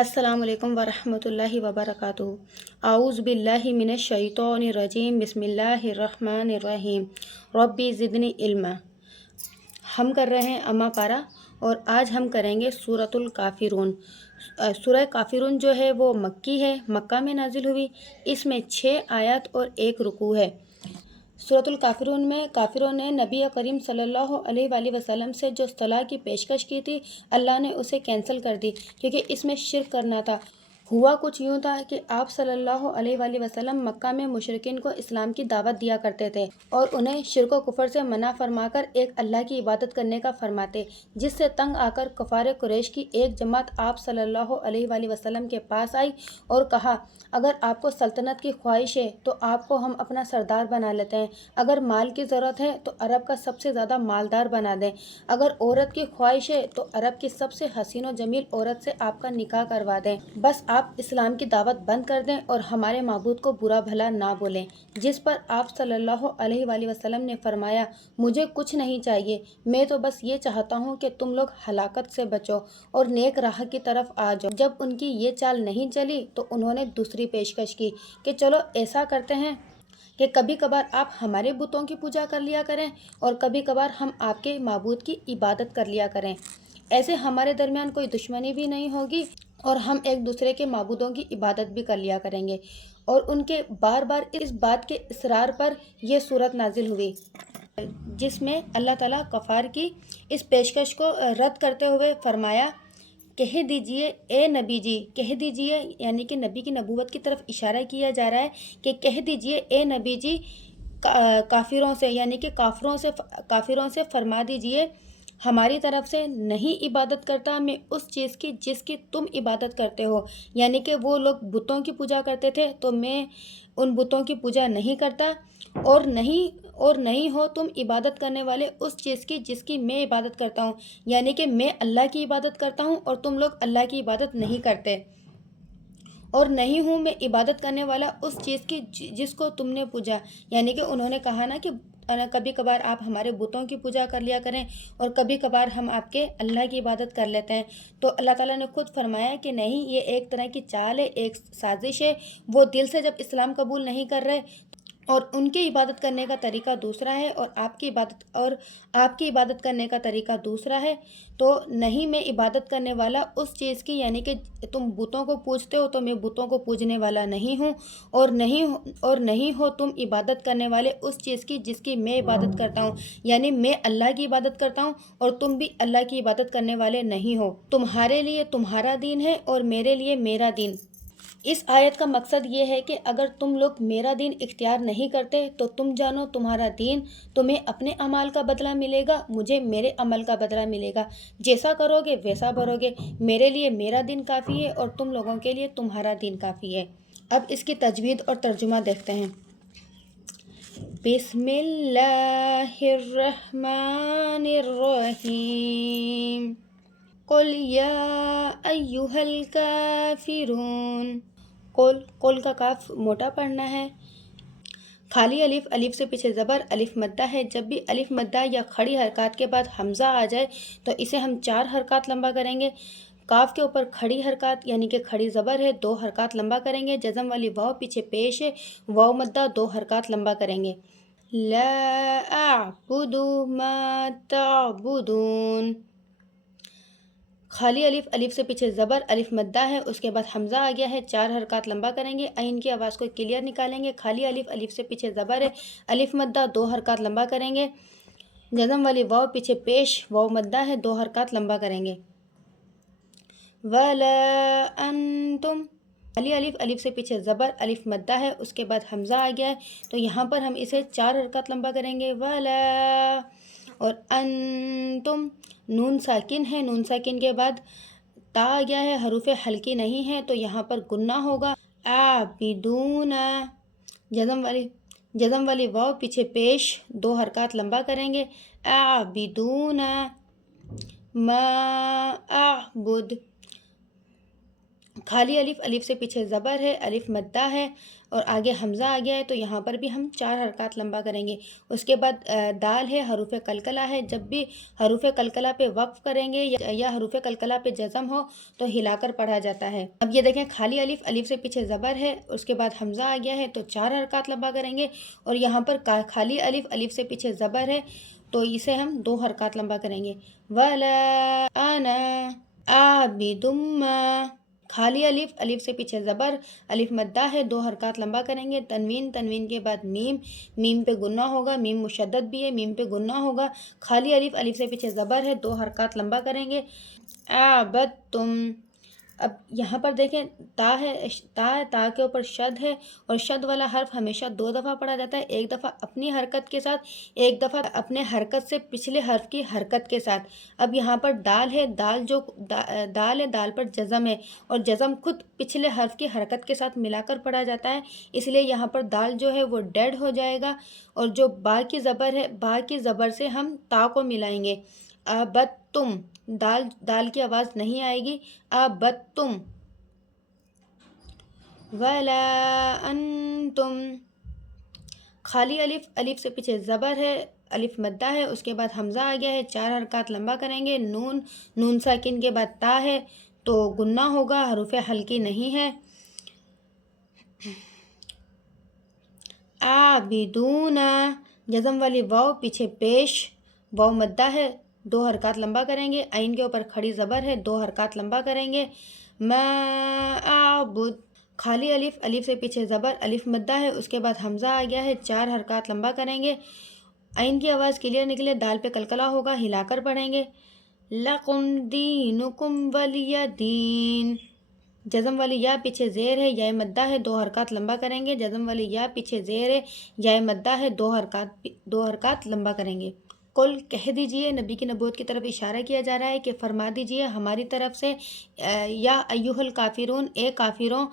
अस्सलामु अलैकुम वरहमतुल्लाहि वबरकातुहू। आऊज़ु बिल्लाहि मिनश शैतानिर रजीम। बिस्मिल्लाहिर रहमानिर रहीम। रब्बी ज़िदनी इल्मा। हम कर रहे हैं अम्मा पारा और आज हम करेंगे सूरतुल काफ़िरून। सूरह काफ़िरून जो है वो मक्की है, मक्का में नाजिल हुई। इसमें 6 आयत और 1 रुकू है। सूरतुल काफ़िरून में काफ़िरों ने नबी करीम सल्लल्लाहु अलैहि वसल्लम से जो सलाह की पेशकश की थी, अल्लाह ने उसे कैंसिल कर दी क्योंकि इसमें शिरक करना था। हुआ कुछ यूँ था कि आप सल्लल्लाहु अलैहि वसल्लम मक्का में मुशरिकीन को इस्लाम की दावत दिया करते थे और उन्हें शिरक व कुफर से मना फरमाकर एक अल्लाह की इबादत करने का फरमाते, जिससे तंग आकर कुफार कुरैश की एक जमात आप सल्लल्लाहु अलैहि वसल्लम के पास आई और कहा, अगर आपको सल्तनत की ख्वाहिश है तो आपको हम अपना सरदार बना लेते हैं। अगर माल की ज़रूरत है तो अरब का सबसे ज़्यादा मालदार बना दें। अगर औरत की ख्वाहिश है तो अरब की सबसे हसीन और जमील औरत से आपका निकाह करवा दें। बस आप इस्लाम की दावत बंद कर दें और हमारे माबूद को बुरा भला ना बोलें। जिस पर आप सल्लल्लाहु अलैहि वसल्लम ने फरमाया, मुझे कुछ नहीं चाहिए, मैं तो बस ये चाहता हूँ कि तुम लोग हलाकत से बचो और नेक राह की तरफ आ जाओ। जब उनकी ये चाल नहीं चली तो उन्होंने दूसरी पेशकश की कि चलो ऐसा करते हैं कि कभी कभार आप हमारे बुतों की पूजा कर लिया करें और कभी कभार हम आपके माबूद की इबादत कर लिया करें। ऐसे हमारे दरमियान कोई दुश्मनी भी नहीं होगी और हम एक दूसरे के माबूदों की इबादत भी कर लिया करेंगे। और उनके बार बार इस बात के इसरार पर यह सूरत नाजिल हुई, जिसमें अल्लाह ताला कफ़ार की इस पेशकश को रद्द करते हुए फरमाया, कह दीजिए ए नबी जी, कह दीजिए, यानी कि नबी की नबूवत की तरफ इशारा किया जा रहा है कि कह दीजिए ए नबी जी, काफिरों से यानी कि काफिरों से फरमा दीजिए, हमारी तरफ से नहीं इबादत करता मैं उस चीज़ की जिसकी तुम इबादत करते हो। यानी कि वो लोग बुतों की पूजा करते थे तो मैं उन बुतों की पूजा नहीं करता, और नहीं हो तुम इबादत करने वाले उस चीज़ की जिसकी मैं इबादत करता हूँ। यानी कि मैं अल्लाह की इबादत करता हूँ और तुम लोग अल्लाह की इबादत नहीं करते, और नहीं हूँ मैं इबादत करने वाला उस चीज़ की जिसको तुमने पूजा। यानी कि उन्होंने कहा ना कि कभी कभार आप हमारे बुतों की पूजा कर लिया करें और कभी कभार हम आपके अल्लाह की इबादत कर लेते हैं। तो अल्लाह ताला ने खुद फरमाया कि नहीं, ये एक तरह की चाल है, एक साजिश है। वो दिल से जब इस्लाम कबूल नहीं कर रहे और उनकी इबादत करने का तरीका दूसरा है और आपकी इबादत करने का तरीका दूसरा है, तो नहीं मैं इबादत करने वाला उस चीज़ की, यानी कि तुम बुतों को पूजते हो तो मैं बुतों को पूजने वाला नहीं हूँ, और नहीं हो तुम इबादत करने वाले उस चीज़ की जिसकी मैं इबादत करता हूँ। यानी मैं अल्लाह की इबादत करता हूँ और तुम भी अल्लाह की इबादत करने वाले नहीं हो। तुम्हारे लिए तुम्हारा दीन है और मेरे लिए मेरा दीन। इस आयत का मकसद ये है कि अगर तुम लोग मेरा दीन इख्तियार नहीं करते तो तुम जानो तुम्हारा दीन, तुम्हें अपने अमाल का बदला मिलेगा, मुझे मेरे अमल का बदला मिलेगा। जैसा करोगे वैसा भरोगे। मेरे लिए मेरा दीन काफ़ी है और तुम लोगों के लिए तुम्हारा दीन काफ़ी है। अब इसकी तजवीद और तर्जुमा देखते हैं। बिस्मिल्लाहिर्रहमानिर्रहीम। कुल या अय्युहल काफिरून। कोल का काफ मोटा पढ़ना है। खाली अलिफ, अलिफ से पीछे ज़बर, अलिफ मद्दा है। जब भी अलिफ मद्दा या खड़ी हरकत के बाद हमज़ा आ जाए तो इसे हम 4 हरकत लंबा करेंगे। काफ के ऊपर खड़ी हरकत यानी कि खड़ी ज़बर है, 2 हरकत लंबा करेंगे। जज़म वाली वाव पीछे पेश है, वाव मद्दा 2 हरकत लंबा करेंगे। ला अअबुदु मा तअबुदून। खाली अलिफ, अलिफ से पीछे ज़बर, अलिफ मद्दा है, उसके बाद हमज़ा आ गया है, 4 हरकत लंबा करेंगे। ऐन की आवाज़ को क्लियर निकालेंगे। खाली अलिफ, अलिफ से पीछे ज़बर है, अलिफ मद्दा 2 हरकत लंबा करेंगे। जज़म वाली वाव पीछे पेश, वाव मद्दा है, 2 हरकत लंबा करेंगे। वला अंतुम। खाली अलिफ, अलिफ से पीछे ज़बर, अलिफ मद्दा है, उसके बाद हमज़ा आ गया है, तो यहाँ पर हम इसे 4 हरकत लंबा करेंगे। वला, और अंतुम, नून साकिन है, नून साकिन के बाद ता आ गया है, हरूफे हल्की नहीं है तो यहाँ पर गुन्ना होगा। आबिदूना। जज़म वाली वाव पीछे पेश, 2 हरकत लंबा करेंगे। आबिदूना मा अअबुद। खाली अलिफ, अलिफ से पीछे ज़बर है, अलिफ मद्दा है और आगे हमज़ा आ गया है, तो यहाँ पर भी हम 4 हरकत लंबा करेंगे। उसके बाद दाल है, हरूफ कलकला है। जब भी हरूफ कलकला पे वक्फ करेंगे या हरूफ कलकला पे जज़म हो तो हिलाकर पढ़ा जाता है। अब ये देखें, खाली अलिफ, अलिफ से पीछे ज़बर है, उसके बाद हमज़ा आ गया है तो 4 हरकत लंबा करेंगे। और यहाँ पर खाली अलिफ, अलिफ से पीछे ज़बर है तो इसे हम 2 हरकत लंबा करेंगे। वला आना आबिदुम्मा, खाली अलिफ, अलिफ से पीछे ज़बर, अलिफ मद्दा है, 2 हरकत लंबा करेंगे। तनवीन, तनवीन के बाद मीम, मीम पे गुन्ना होगा, मीम मुशद्दद भी है, मीम पे गुन्ना होगा। खाली अलिफ, अलिफ से पीछे ज़बर है, 2 हरकत लंबा करेंगे। आबदतुम, अब यहाँ पर देखें ता है, ता के ऊपर शद है और शद वाला हर्फ हमेशा 2 दफ़ा पढ़ा जाता है, एक दफ़ा अपनी हरकत के साथ, एक दफ़ा अपने हरकत से पिछले हर्फ की हरकत के साथ। अब यहाँ पर दाल है, दाल है, दाल पर जज़म है और जज़म खुद पिछले हर्फ की हरकत के साथ मिलाकर पढ़ा जाता है, इसलिए यहाँ पर दाल जो है वो डेड हो जाएगा। और जो बा की ज़बर है, बा की ज़बर से हम ता को मिलाएंगे। अबत्तुम, दाल की आवाज़ नहीं आएगी। अबत्तुम। वला अंतुम, खाली अलिफ, अलिफ से पीछे ज़बर है, अलिफ मद्दा है, उसके बाद हमज़ा आ गया है, 4 हरकत लंबा करेंगे। नून, नून साकिन के बाद ता है तो गुन्ना होगा, हरूफ हल्की नहीं है। आबिदूना, जज़म वाली वाव पीछे पेश, वाव मद्दा है, 2 हरकत लंबा करेंगे। आइन के ऊपर खड़ी ज़बर है, 2 हरकत लंबा करेंगे। मा आबुद, खाली अलिफ, अलिफ से पीछे ज़बर, अलिफ मद्दा है, उसके बाद हमज़ा आ गया है, 4 हरकत लंबा करेंगे। आइन की आवाज़ क्लियर निकले, दाल पे कलकला होगा, हिलाकर पढ़ेंगे। लकुम दीनुकुम वलिया दीन, जज़म वाली या पीछे ज़ेर है, या मद्दा है, 2 हरकत लंबा करेंगे। जज़म वाली या पीछे ज़ेर है, या मद्दा है, 2 हरकत लंबा करेंगे। कुल, कह दीजिए, नबी की नबूवत की तरफ इशारा किया जा रहा है कि फरमा दीजिए हमारी तरफ से, या अय्युहल काफिरून, ए काफिरों,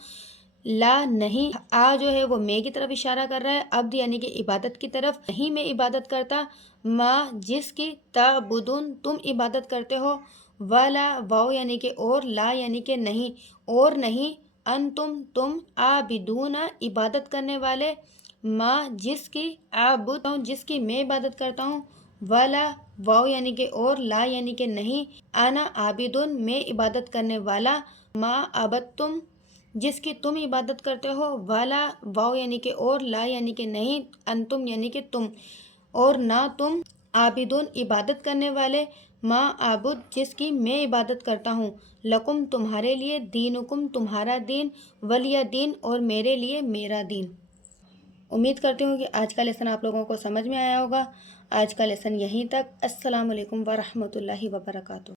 ला नहीं, आ जो है वो मैं की तरफ इशारा कर रहा है, अब्द यानी कि इबादत की तरफ, नहीं मैं इबादत करता, माँ जिसकी, ताबुदुन तुम इबादत करते हो, वाला वाव यानी कि और, ला यानी कि नहीं और नहीं, अंतुम तुम, आबिदूना इबादत करने वाले, माँ जिसकी, आबुद जिसकी मैं इबादत करता हूँ, वाला वाव यानी कि और, ला यानी कि नहीं, आना आबिदुन मैं इबादत करने वाला, माँ आबदतुम जिसकी तुम इबादत करते हो, वाला वाव यानी कि और, ला यानी कि नहीं, अंतुम यानी कि तुम और ना तुम, आबिदुन इबादत करने वाले, माँ आबुद जिसकी मैं इबादत करता हूँ, लकुम तुम्हारे लिए, दीनुकुम तुम्हारा दीन, वलिया दीन और मेरे लिए मेरा दीन। उम्मीद करती हूँ कि आज का लेसन आप लोगों को समझ में आया होगा। आज का लेसन यहीं तक। अस्सलाम वालेकुम व रहमतुल्लाहि व बरकातुहू।